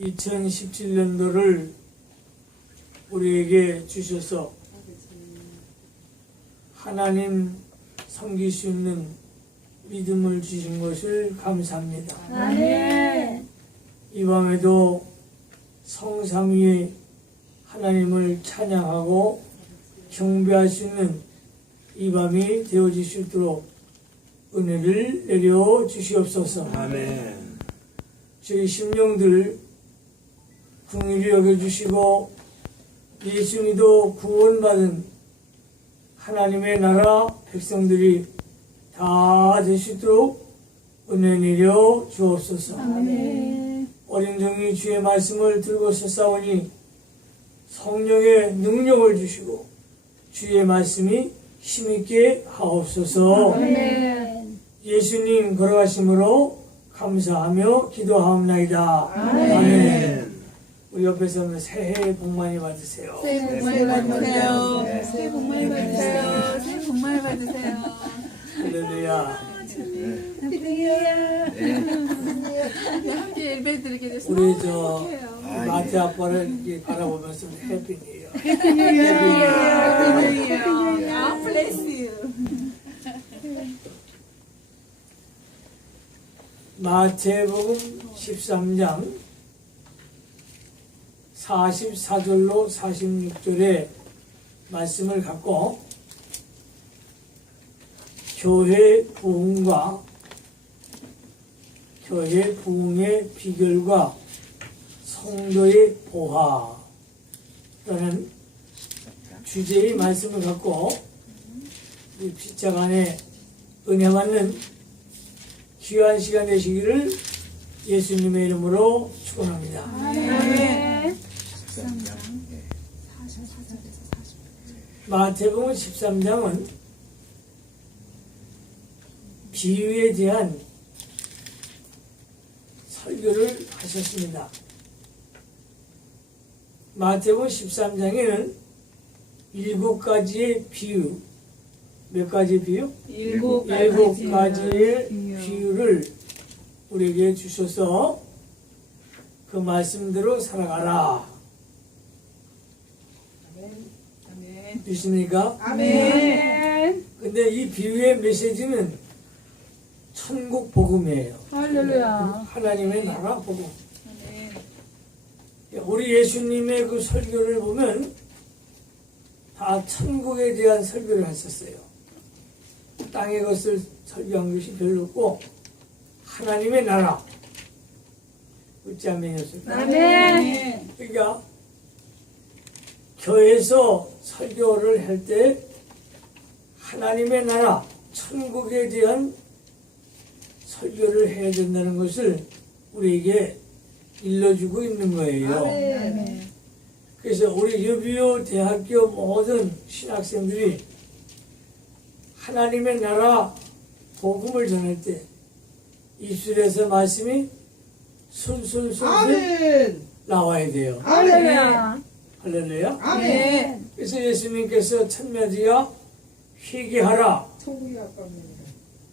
2017년도를 우리에게 주셔서 하나님 섬길 수 있는 믿음을 주신 것을 감사합니다. 아멘. 이 밤에도 성삼위의 하나님을 찬양하고 경배할 수 있는 이 밤이 되어질 수 있도록 은혜를 내려 주시옵소서. 아멘. 저희 심령들 궁일이 여겨주시고 예수님도 구원받은 하나님의 나라 백성들이 다 될 수 있도록 은혜 내려 주옵소서. 아멘. 어린 종이 주의 말씀을 들고 서싸우니 성령의 능력을 주시고 주의 말씀이 힘있게 하옵소서. 아멘. 예수님 걸어가심으로 감사하며 기도하옵나이다. 아멘. 우리 옆에서 오늘 새해 복 많이 받으세요. 새해 복 많이 받으세요. 새해 복 많이 받으세요. 새해 복 많이 받으세요. 할렐루야. 함께 예배 드리게 돼서 우리 저. 마태 아빠를 이렇게 바라보면서 해피니요. 아, bless you. 마태복음 13장 44절로 46절의 말씀을 갖고 교회 부흥과 교회 부흥의 비결과 성도의 보화라는 주제의 말씀을 갖고 이 빗자간에 은혜 받는 귀한 시간 되시기를 예수님의 이름으로 축원합니다. 아멘. 마태복음 13장은 비유에 대한 설교를 하셨습니다. 마태복음 13장에는 일곱 가지의 비유, 몇 가지 비유? 일곱 일곱 가지 가지의 비유. 비유 를 우리에게 주셔서 그 말씀대로 살아가라. 믿습니까? 아멘. 근데 이 비유의 메시지는 천국 복음이에요. 할렐루야. 하나님의 나라 복음. 우리 예수님의 그 설교를 보면 다 천국에 대한 설교를 하셨어요. 땅의 것을 설교한 것이 별로 없고 하나님의 나라. 않으셨을까? 아멘. 그러니까 교회에서 설교를 할 때 하나님의 나라, 천국에 대한 설교를 해야 된다는 것을 우리에게 일러주고 있는 거예요. 그래서 우리 유비오 대학교 모든 신학생들이 하나님의 나라 복음을 전할 때 입술에서 말씀이 아멘. 나와야 돼요. 할렐루야. 할렐루야. 아멘. 그래서 예수님께서 천매지야 회개하라. 천국이 가깝네.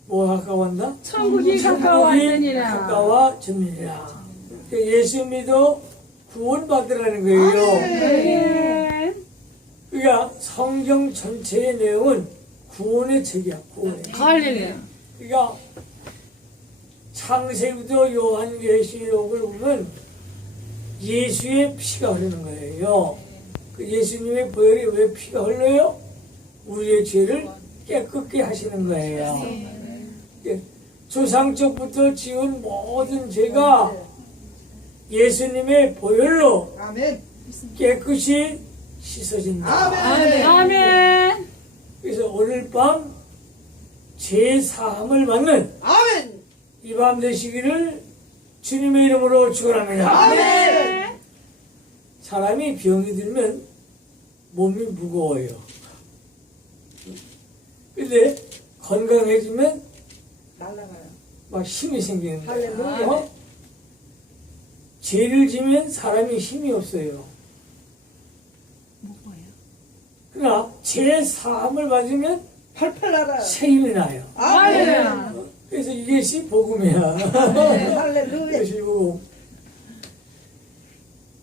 뭐 가까웠나? 천국이 가까웠느니라. 가까워졌느니라. 그러니까 예수 믿어 구원받으라는 거예요. 그러니까 성경 전체의 내용은 구원의 책이야. 구원의 책. 할렐루야. 그러니까 창세부터 요한계시록을 보면 예수의 피가 흐르는 거예요. 그 예수님의 보혈이 왜 피가 흘러요? 우리의 죄를 깨끗게 하시는 거예요. 예, 조상적부터 지은 모든 죄가 예수님의 보혈로. 깨끗이 씻어진다. 아멘. 아멘. 그래서 오늘 밤 제사함을 받는 아멘. 이 밤 되시기를 주님의 이름으로 축원합니다. 아멘. 사람이 병이 들면 몸이 무거워요. 근데 건강해지면 날라가요. 막 힘이 생기는 거예요. 할렐루야. 어? 죄를 지면 사람이 힘이 없어요. 그러나 죄 사함을 받으면 팔팔 날아요. 새 힘이 나요. 할렐루야. 그래서 이것이 복음이야. 아멘. 할렐루야. 이것이 복음.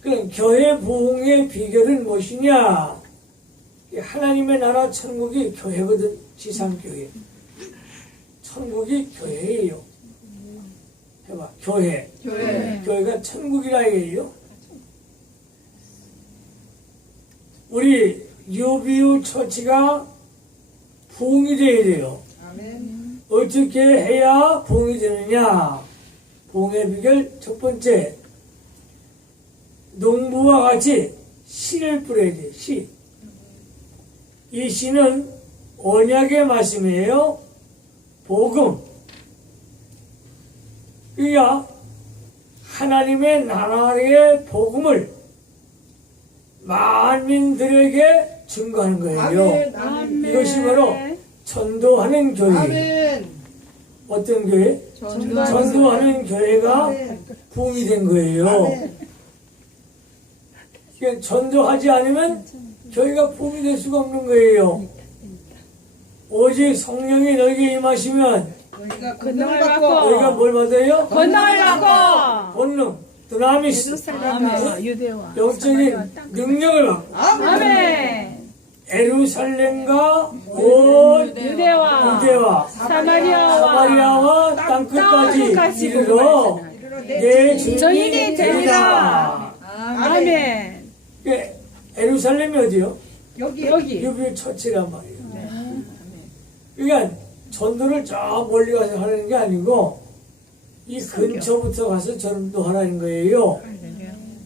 그럼 교회 부흥의 비결은 무엇이냐? 이 하나님의 나라 천국이 교회거든 지상교회. 천국이 교회예요. 해봐 교회. 교회. 교회가 천국이라 얘기예요. 우리 유비우 처치가 부흥이 돼야 돼요. 아멘. 어떻게 해야 부흥이 되느냐? 부흥의 비결 첫 번째, 농부와 같이 씨를 뿌려야 돼. 씨. 이 씨는 언약의 말씀이에요. 복음. 그러니까 하나님의 나라의 복음을 만민들에게 증거하는 거예요. 아멘. 아멘. 이것이 바로 전도하는 교회. 아멘. 어떤 교회? 전도하는 교회가 아멘. 부흥이 된 거예요. 아멘. 그러니까 전도하지 않으면 교회가 부흥이 될 수가 없는 거예요. 오직 성령이 너에게 임하시면 너희가 건너를 건너를 받고 너희가 뭘 받아요? 건너를 받고 본능, 드나미스, 아멘. 유대와 영적인 능력을 받고 아멘. 에루살렘과 온 유대와 유대와 사마리아와 사마리아와 땅끝까지 이르러 내 주- 증인이 증인이 되리라. 아멘. 그 에루살렘이 어디요? 여기 여기 유비 처치란 말이에요. 그러니까 전도를 저 멀리 가서 하는 게 아니고 이 근처부터 가서 전도 하라는 거예요.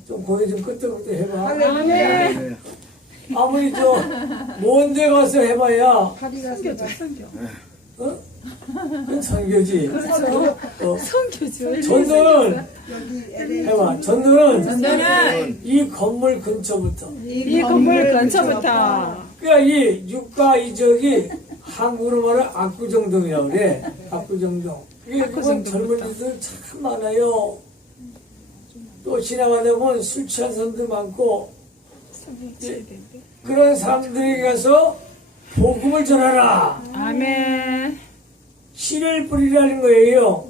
좀 고개 좀 끄덕끄덕 해봐. 아멘. 아무리 저 먼데 가서 해봐야 파리가 선교 어? 그건 선교지. 어? 성교주. 전도는 해봐. 전도는 전도는 이 건물 근처부터. 이 건물 근처부터 그러니까 이 육가 이적이 한국으로 말하면 압구정동이라고 그래. 압구정동. 그게 그건 젊은 이들 참 많아요. 또 지나가다 보면 술 취한 사람도 많고 그런 사람들에게 가서 복음을 전하라. 아멘. 씨를 뿌리라는 거예요.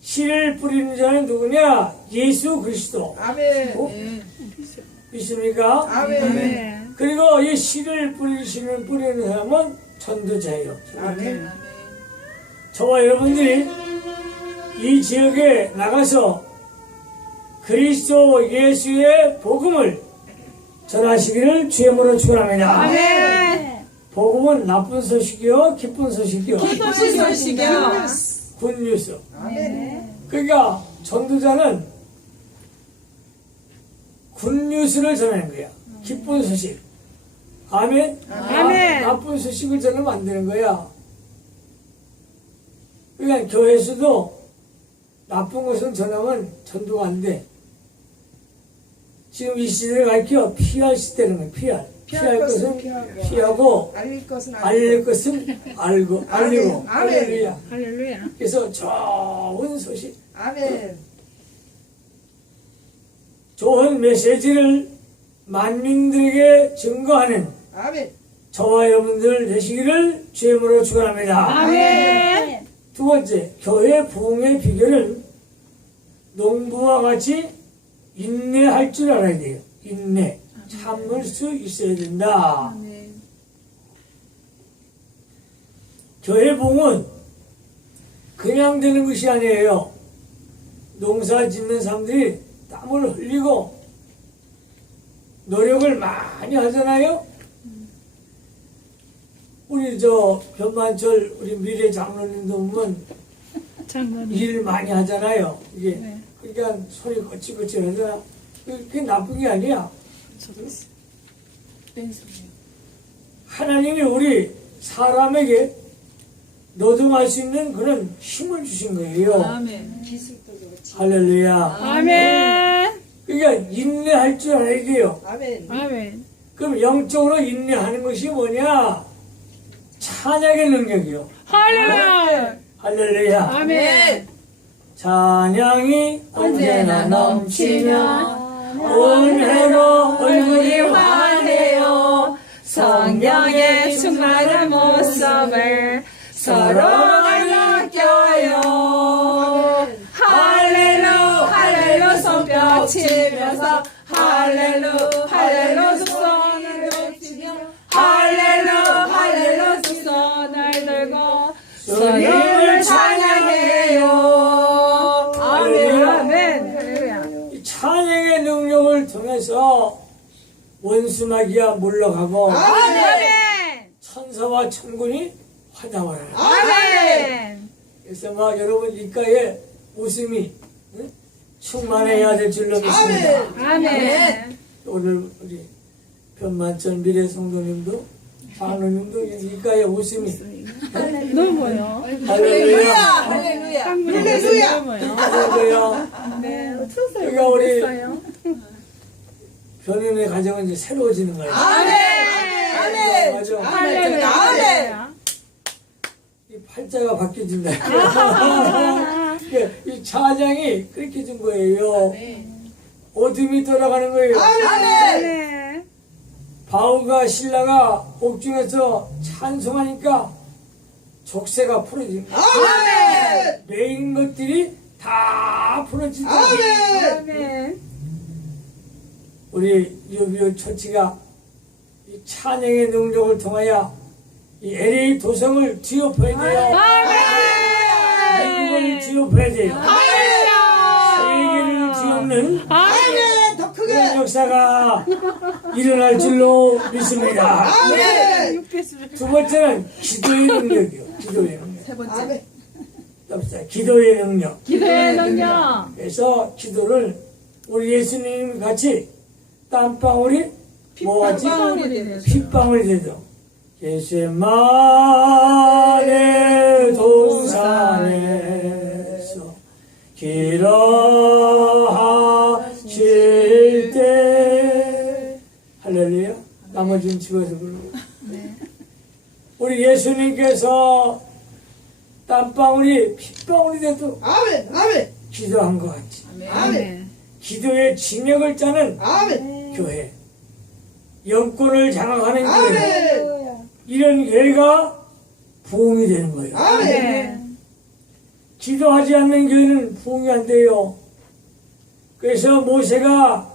씨를 뿌리는 자는 누구냐? 예수 그리스도. 아멘. 어? 믿습니까? 아멘. 아멘. 그리고 이 씨를 뿌리시는 뿌리는 사람은 전도자예요. 아멘. 저와 여러분들이 이 지역에 나가서 그리스도 예수의 복음을 전하시기를 주임으로 축원합니다. 아멘. 복음은 나쁜 소식이요, 기쁜 소식이요, 기쁜 소식이요. 굿뉴스. 아멘. 그러니까 전도자는 굿뉴스를 전하는 거야. 기쁜 소식. 아멘. 아멘. 나쁜 소식을 전하면 안 되는 거야. 그러니까 교회에서도 나쁜 것은 전하면 전도가 안 돼. 지금 이 시대를 가르쳐 피할 시대는 거야. 피할. 피할 것은 피하고. 피하고 알릴 것은 알릴 것은 알고 알리고 아멘. 할렐루야. 할렐루야. 그래서 좋은 소식, 아멘. 좋은 메시지를 만민들에게 증거하는 아멘. 저와 여러분들 되시기를 주임으로 축원합니다. 아멘. 두 번째, 교회 부흥의 비결은 농부와 같이 인내할 줄 알아야 돼요. 인내. 참을 수 있어야 된다. 교회 부흥은 그냥 되는 것이 아니에요. 농사 짓는 사람들이 땀을 흘리고 노력을 많이 하잖아요. 우리 저 변만철 우리 미래 장로님도 보면. 일을 많이 하잖아요. 이게 네. 그러니까 손이 거칠거칠하잖아. 그게 나쁜 게 아니야. 하나님이 우리 사람에게 노동할 수 있는 그런 힘을 주신 거예요. 아멘. 할렐루야. 아멘. 그러니까 인내할 줄 알아야 돼요. 아멘. 아멘. 그럼 영적으로 인내하는 것이 뭐냐? 찬양의 능력이요. 할렐루야. 할렐루야. 아멘. 찬양이 언제나 넘치며 은혜로 얼굴이 환해요. 성령의 충만한 모습을 손뼉 박수 치면서 할렐루 할렐루 원수마귀가 물러가고 아멘. 천사와 천군이 화답을 하라. 아멘. 그래서 막 여러분 입가에 웃음이 응? 충만해야 될 줄로 믿습니다. 아멘. 오늘 우리 변만천 미래 성도님도 장로님도 입가에 웃음이. 너무요. 할렐루야. 할렐루야. 할렐루야. 너무요. 할렐루야. 네. 그러니까 우리 변인의 가정은 이제 새로워지는 거예요. 아멘. 맞아. 할렐루야 이 팔자가 바뀌어진다. 이 찬양이 그렇게 준 거예요. 어둠이 떠나가는 거예요. 아멘 바울과 신라가 옥중에서 찬송하니까 족쇄가 풀어진 거예요. 아멘. 메인 것들이 다 풀어진다. 아멘 우리 유비오 처치가 이 찬양의 능력을 통하여 이 LA 도성을 뒤엎어야 돼요. 미국을 뒤엎어야 돼요. 세계를 뒤엎는 아멘. 더 크게. 역사가 일어날 줄로 믿습니다. 아멘. 두 번째는 기도의 능력이요. 기도의 능력. 아멘. 봅시다. 기도의 능력. 기도의 능력 그래서 기도를 우리 예수님 같이 땀방울이 뭐하지? 핏방울이 되죠. 예수만의 동산에서 기러하실 때 할렐루야 나머지는 집에서 부르고 우리 예수님께서 땀방울이 핏방울이 돼도 아멘. 아멘. 기도한 것 같지 아멘. 기도의 징역을 짜는 아멘. 교회 영권을 장악하는 교회 아멘. 이런 교회가 부흥이 되는 거예요 아멘. 기도하지 않는 교회는 부흥이 안 돼요 그래서 모세가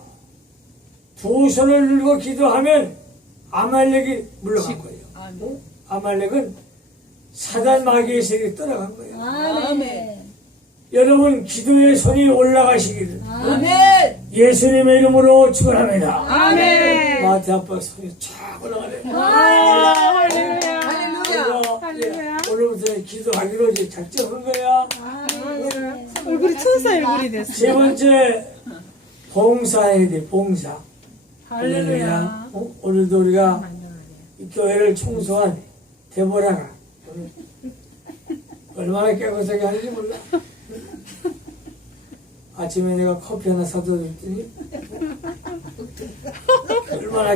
두 손을 들고 기도하면 아말렉이 물러간 거예요 어? 아말렉은 사단 마귀의 세계에 떠나간 거예요 아멘. 여러분 기도의 손이 올라가시기를 아멘. 예수님의 이름으로 축원합니다 아멘 마태 아빠 손이 쫙 올라가네 아, 할렐루야 할렐루야. 그래서 할렐루야. 오늘부터 기도하기로 이제 작정한 거야. 얼굴이 천사 얼굴이 됐어 세 번째 봉사해야 돼. 봉사. 할렐루야 어? 오늘도 우리가 이 교회를 청소한 데보라가 얼마나 깨끗하게 하는지 몰라. 아침에 내가 커피 하나 사다 줬더니 얼마나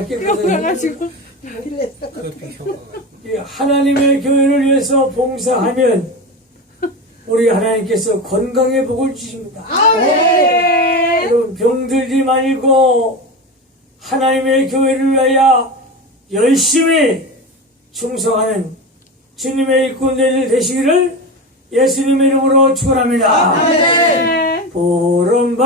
이 하나님의 교회를 위해서 봉사하면 우리 하나님께서 건강의 복을 주십니다. 아멘 여러분 병들지 말고 하나님의 교회를 위하여 열심히 충성하는 주님의 일꾼들 되시기를 예수님의 이름으로 축원합니다. 아멘 보름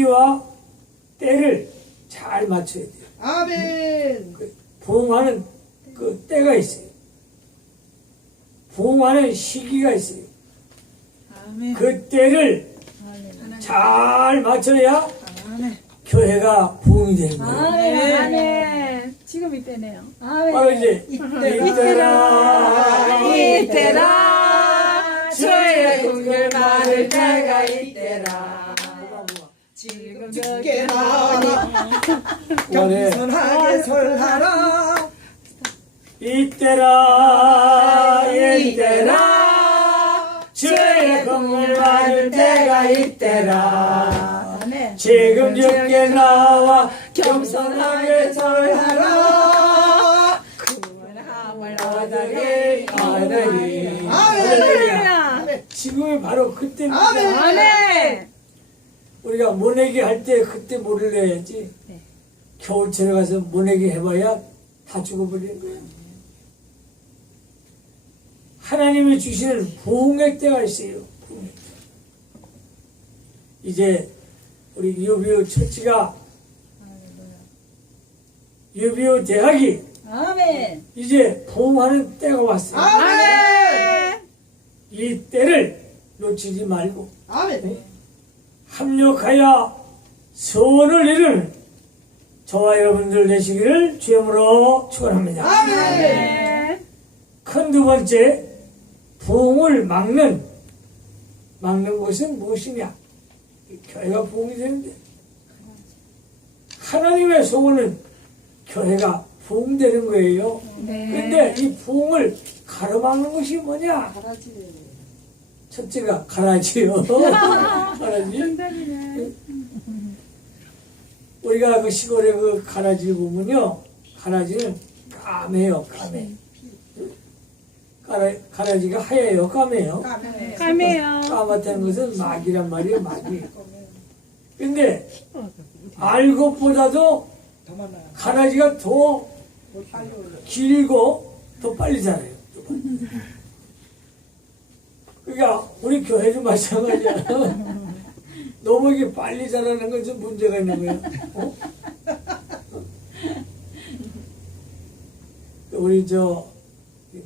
시기와 때를 잘 맞춰야 돼요. 아멘. 그 부흥하는 그 때가 있어요. 부흥하는 시기가 있어요. 그 때를 잘 맞춰야 교회가 부흥이 되는 거예요. 아멘. 아멘. 지금 이때네요. 바로 이제 이때라 이때라. 주의 공글 받을 때가 이때라 지금 죽게 나라 겸손하게 설하라. 이때라 이때라 주의 공을 받을 때가 이때라. 지금 죽게 나와 겸손하게 절하라. 구원함을 아들이 아들이. 아멘 지금이 바로 그때입니다. 아멘. 우리가 모내기 할 때 그때 물을 내야지. 겨울철에 가서 모내기 해봐야 다 죽어버리는 거야. 하나님이 주시는 부흥의 때가 있어요. 부흥의 때. 이제 우리 유비오 처치가 유비오 대학이 아멘. 이제 부흥하는 때가 왔어요. 아멘. 이 때를 놓치지 말고. 아멘 합력하여 소원을 이루는 저와 여러분들 되시기를 주여으로 축원합니다. 큰 두 번째 부흥을 막는 막는 것은 무엇이냐? 이 교회가 부흥이 되는데 하나님의 소원은 교회가 부흥되는 거예요. 근데 이 부흥을 가로막는 것이 뭐냐? 첫째가 가라지요. 가라지. 우리가 그 시골에 그 가라지를 보면요. 가라지는 까매요, 까매. 가라, 가라지가 하얘요, 까매요. 까매요. 까맣다는 것은 막이란 말이에요, 막이. 근데 알것보다도 가라지가 더 길고 더 빨리 자라요. 그러니까 우리 교회도 마찬가지야. 너무 이게 빨리 자라는 건 좀 문제가 있는 거야. 어? 우리 저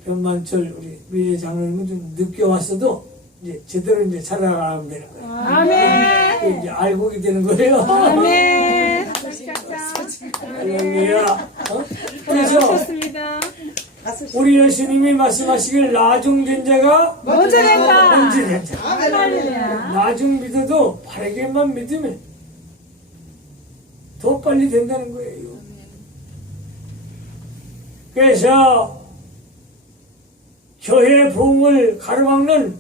변만철 우리 미래 장로님은 좀 늦게 왔어도 이제 제대로 이제 자라가면 되는 거야. 아멘. 그 이제 알곡이 되는 거예요. 아멘. 할렐루야. 어? 그래서 좋습니다. 우리 예수님이 말씀하시길 나중된 자가 먼저 된다. 먼저 된 자. 할렐루야. 나중 믿어도 바르게만 믿으면 더 빨리 된다는 거예요. 그래서 교회 부흥을 가로막는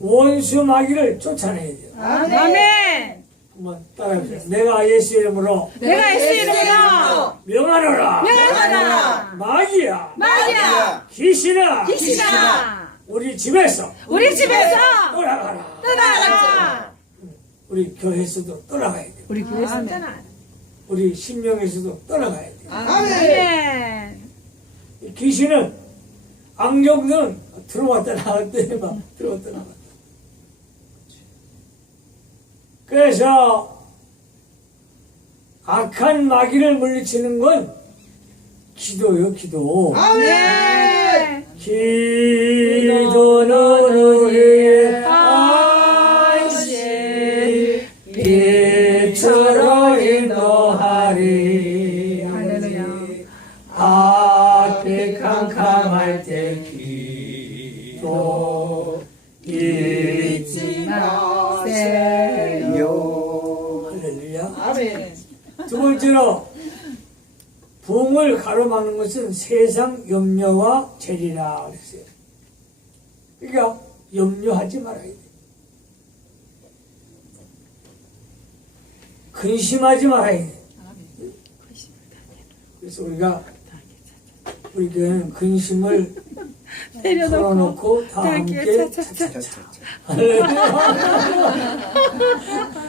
원수 마귀를 쫓아내야 돼요. 아멘. 한번 따라해보세요. 내가 예수 이름으로 내가 예수 이름으로 명하노라. 명하노라. 마귀야. 마귀야. 귀신아. 귀신아. 우리 집에서 우리 집에서 떠나가라. 떠나라. 우리 교회에서도 떠나가야 돼. 우리 교회에서 떠나. 우리 신명에서도 떠나가야 돼. 아멘. 이 귀신은 안경은 들어왔다 나왔대 막 들어왔다 나왔다. 그래서 악한 마귀를 물리치는 건 기도요 기도. 아멘. 기 세상 염려와 죄리라 그랬어요. 그러니까 염려하지 말아야 돼. 근심하지 말아야 돼. 그래서 우리가 우리 교회는 근심을 털어놓고 다다 함께 함께 차차차. 차차차. 할렐루야.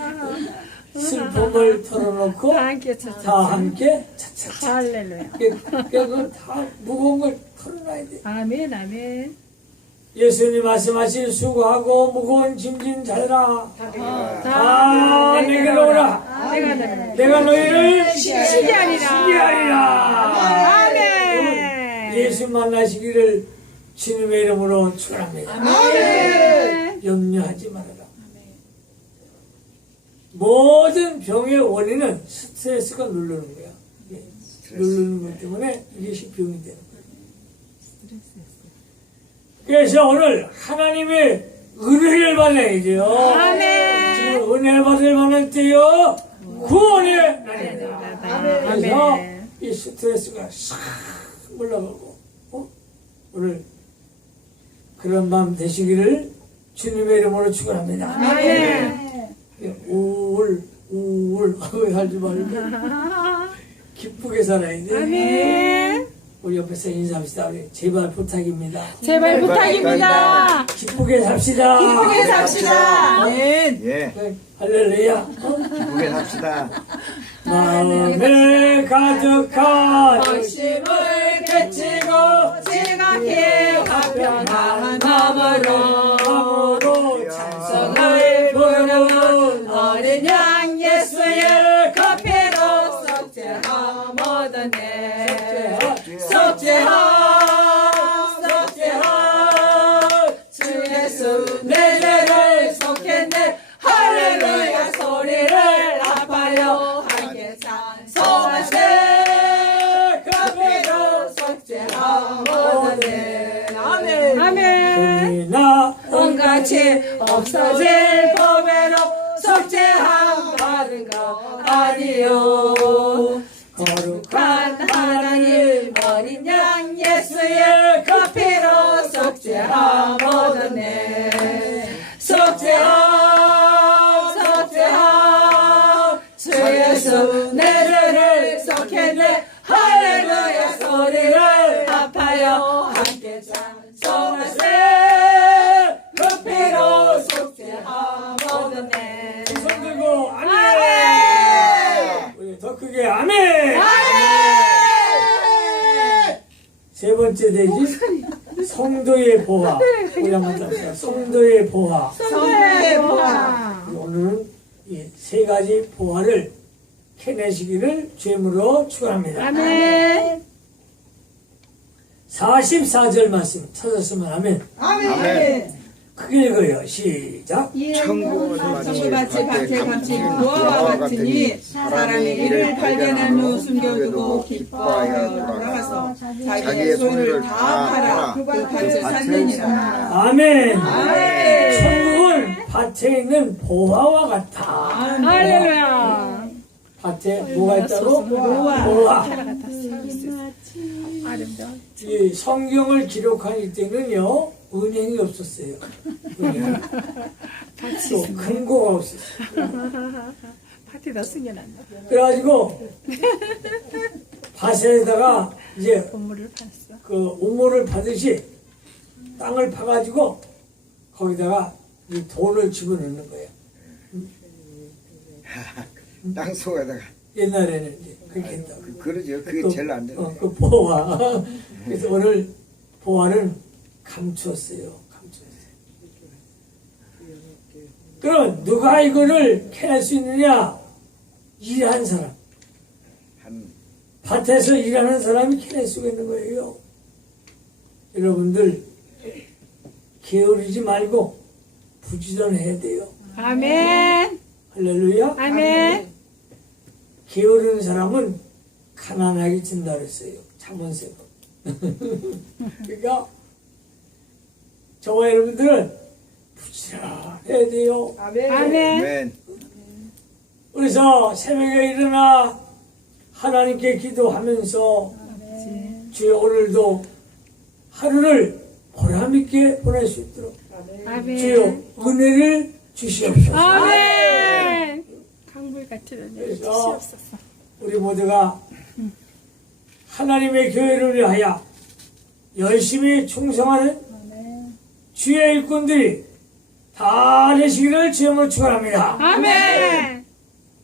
슬픔을 털어놓고 다 함께 차차. 다 함께 차차차. 할렐루야. 그걸 다 무거운 걸 털어놔야 돼. 아멘 아멘. 예수님 말씀하신 수고하고 무거운 짐진 자라. 다 아, 내게로 오라. 내가 너를 내가 너희를 쉬게 쉬게 하리라. 하리라. 아멘. 예수 만나시기를 주님의 이름으로 축원합니다. 아멘. 염려하지 말아라. 모든 병의 원인은 스트레스가 누르는 거야. 예, 누르는 것 때문에 이것이 병이 되는 거야. 그래서 오늘 하나님의 은혜를 받아야죠. 아멘. 지금 은혜 받을 만한 때요. 구원의 날이다. 그래서. 이 스트레스가 싹 물러가고 어? 오늘 그런 밤 되시기를 주님의 이름으로 축원합니다. 아멘. 우울 하고 살지 말고 기쁘게 살아야 돼. 아멘. 우리 옆에서 인사합시다. 우리 제발 부탁입니다. 제발 부탁입니다. 기쁘게 삽시다. 기쁘게 삽시다. 아멘. 예, 네, 할렐루야. 어? 기쁘게 삽시다. 마음에 가득한 욕심을 그치고 즐겁게 화평한 마음으로 같이 없어질 법에로 속죄함 받은 거 아니요. 거룩한 하나님 어린 양 예수의 커피로 속죄함 얻었네. 속죄함 속죄함. 주 예수 내 죄를 속했네 할렐루야 소리를 아파요 함께 찬송하세 커피로 속죄함 얻었네 손 들고 아멘. 아멘 우리 더 크게 아멘. 아멘 세 번째 되지 성도의 보화. 우리 한번 잡시다. 성도의 보화. 성도의 보아 오늘은 이세 가지 보화를 캐내시기를 주임으로 축원합니다. 아멘 44절 말씀 찾았으면 아멘. 아멘. 크게 읽어요. 시작. 천국은 천국같이 밭에 감춘 보화와 같으니 사람이 이를 발견한 후 숨겨두고 기뻐하여 돌아가서 자기의 소유를 다 팔아 그 밭을 샀느니라 아멘. 아멘. 천국은 밭에 있는 보화와 같아. 할렐루야 밭에 뭐가 있다고? 보화. 보화. 아름다워 이 성경을 기록한 이때는요 은행이 없었어요. 은행. 또 금고가 없었어요. 파티다 승연한다 그래가지고 밭에다가 이제 건물을 팔았어 그 우물을 파듯이 땅을 파가지고 거기다가 이 돈을 집어넣는 거예요. 땅 속에다가 옛날에는 이제 그렇게 했다고. 그러죠. 그게 또, 제일 안 되는 어, 거예요. 그 보화. 그래서 오늘 보화는 감추었어요. 감추었어요. 그럼 누가 이거를 캐낼 수 있느냐? 일한 사람. 한 밭에서 일하는 사람이 캐낼 수가 있는 거예요. 여러분들 게으르지 말고 부지런해야 돼요. 아멘 할렐루야. 아멘 게으르는 사람은 가난하게 진다 그랬어요. 자문세고. 그러니까 저와 여러분들은 부지런해야 돼요. 아멘 아멘. 그래서 새벽에 일어나 하나님께 기도하면서 주여 오늘도 하루를 보람있게 보낼 수 있도록 주여 은혜를 주시옵소서. 아멘 강물 같은 은혜 그래서 주시옵소서 우리 모두가 하나님의 교회를 위하여 열심히 충성하는 주의 일꾼들이 다 되시기를 주님으로 축원합니다. 아멘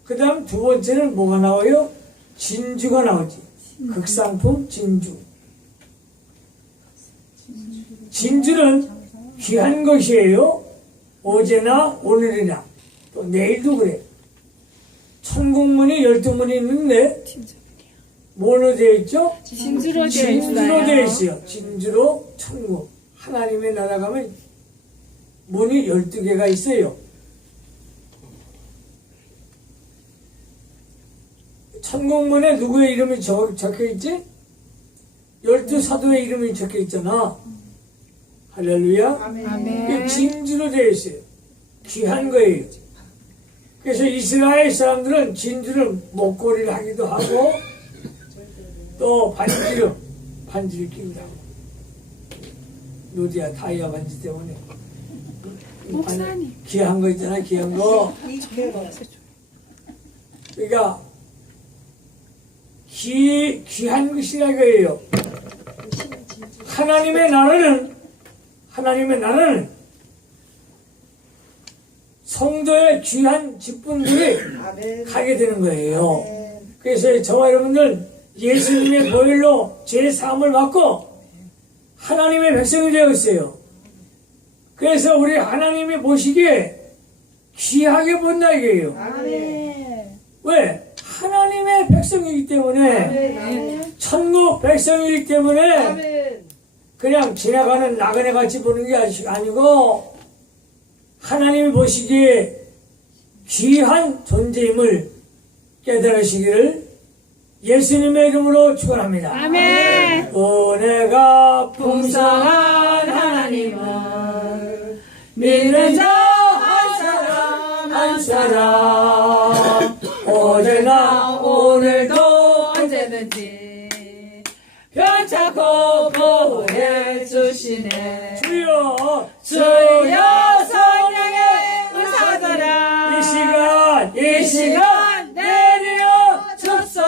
그 다음 두 번째는 뭐가 나와요? 진주가 나오지. 극상품 진주. 진주는 귀한 것이에요. 어제나 오늘이나 또 내일도 그래. 천국문이 열두 문이 있는데 뭐로 되어 있죠? 진주로 되어 진주로 되어 있어요 있어요. 진주로 천국. 하나님의 나라 가면 문이 열두 개가 있어요. 천국문에 누구의 이름이 적, 적혀 있지? 열두 사도의 이름이 적혀 있잖아. 할렐루야. 아멘 이 진주로 되어 있어요. 귀한 거예요. 그래서 이스라엘 사람들은 진주를 목걸이를 하기도 하고 또 반지를 반지를 끼기도 하고 노디아 다이아 반지 때문에. 목사님. 귀한 거 있잖아 귀한 거. 그러니까 귀, 귀한 것이라 이거예요. 하나님의 나라는 하나님의 나라는 성도의 귀한 직분들이 가게 되는 거예요. 그래서 저와 여러분들 예수님의 보혈로 제 사함을 받고 하나님의 백성이 되어 있어요. 그래서 우리 하나님이 보시기에 귀하게 본다 이게요. 아멘. 왜? 하나님의 백성이기 때문에 천국 백성이기 때문에 그냥 지나가는 나그네 같이 보는 게 아니고 하나님이 보시기에 귀한 존재임을 깨달으시기를 예수님의 이름으로 축원합니다. 아멘. 은혜가 풍성한 하나님을 믿는 자 한 사람 한 사람. 어제나 오늘도 언제든지 편찮고 보호해 주시네. 주여. 주여 성령의 은사들아. 이 시간 이 시간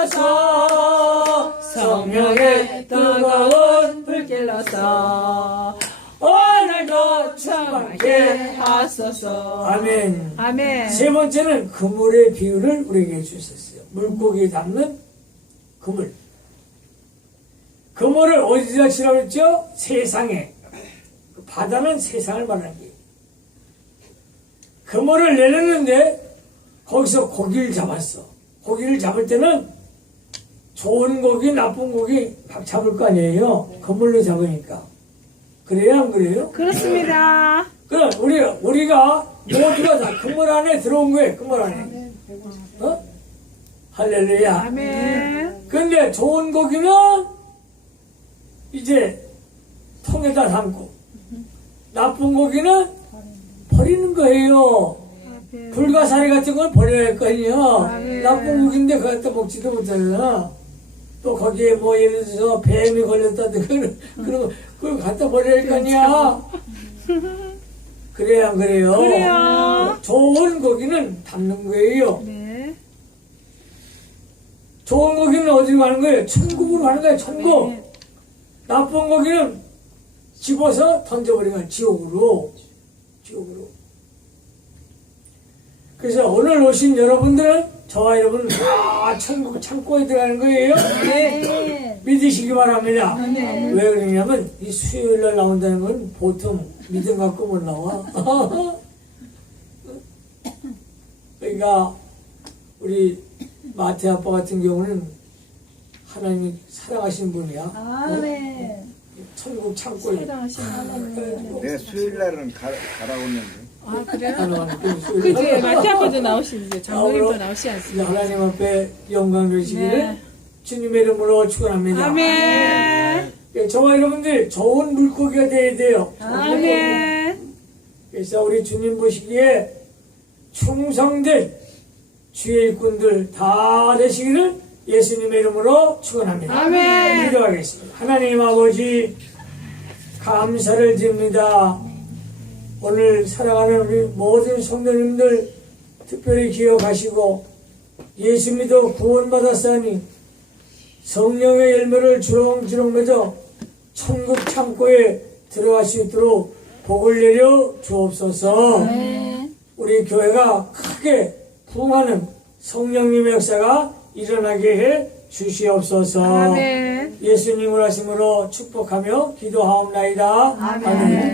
주소서 성령의 뜨거운 불길로서 오늘도 충만케 하소서 아멘. 아멘. 세 번째는 그물의 비유를 우리에게 주셨어요. 물고기 담는 그물. 그물을 어디다 치라고 했죠? 세상에. 그 바다는 세상을 말하는 거예요. 그물을 내렸는데 거기서 고기를 잡았어. 고기를 잡을 때는 좋은 고기, 나쁜 고기 막 잡을 거 아니에요. 그물로 잡으니까. 그래요, 안 그래요? 그렇습니다. 그럼 우리 우리가 모두가 다 그물 안에 들어온 거예요. 그물 안에. 어? 할렐루야. 아멘. 근데 좋은 고기는 이제 통에다 담고 나쁜 고기는 버리는 거예요. 불가사리 같은 건 버려야 할거 아니에요. 나쁜 고기인데 그거 갖다 먹지도 못하잖아. 또 거기에 뭐 예를 들어서 뱀이 걸렸다든가 그런 그런 거 그걸 갖다 버려야 할거 아니야. 그래야 안 그래요? 그래요. 좋은 고기는 담는 거예요. 네. 좋은 고기는 어디로 가는 거예요? 천국으로 가는 거예요, 천국. 네. 나쁜 고기는 집어서 던져버리는 거예요, 지옥으로. 지옥으로. 그래서 오늘 오신 여러분들은 저와 여러분 다 천국 창고에 들어가는 거예요. 아멘. 믿으시기 바랍니다. 왜 그러냐면 이 수요일 날 나온다는 건 보통 믿음 갖고 못 나와. 그러니까 우리 마태 아빠 같은 경우는 하나님이 사랑하시는 분이야. 아멘. 천국 창고에 내가 수요일 날은 가, 가라고 했는데 아, 그래요? 하나님 그 그지 마태 아빠도 나오시는데 장로님도 나오시지 않습니까? 하나님 앞에 영광 되시기를 네. 주님의 이름으로 축원합니다. 아멘. 예, 저와 여러분들 좋은 물고기가 돼야 돼요. 아멘. 그래서 우리 주님 보시기에 충성된 주의 일꾼들 다 되시기를 예수님의 이름으로 축원합니다. 아멘. 기도하겠습니다. 하나님 아버지 감사를 드립니다. 오늘 살아가는 우리 모든 성도님들 특별히 기억하시고 예수 믿어 구원받았사니 성령의 열매를 주렁주렁 맺어 천국 창고에 들어갈 수 있도록 복을 내려 주옵소서. 우리 교회가 크게 부흥하는 성령님의 역사가 일어나게 해 주시옵소서. 아멘. 예수님을 하심으로 축복하며 기도하옵나이다. 아멘.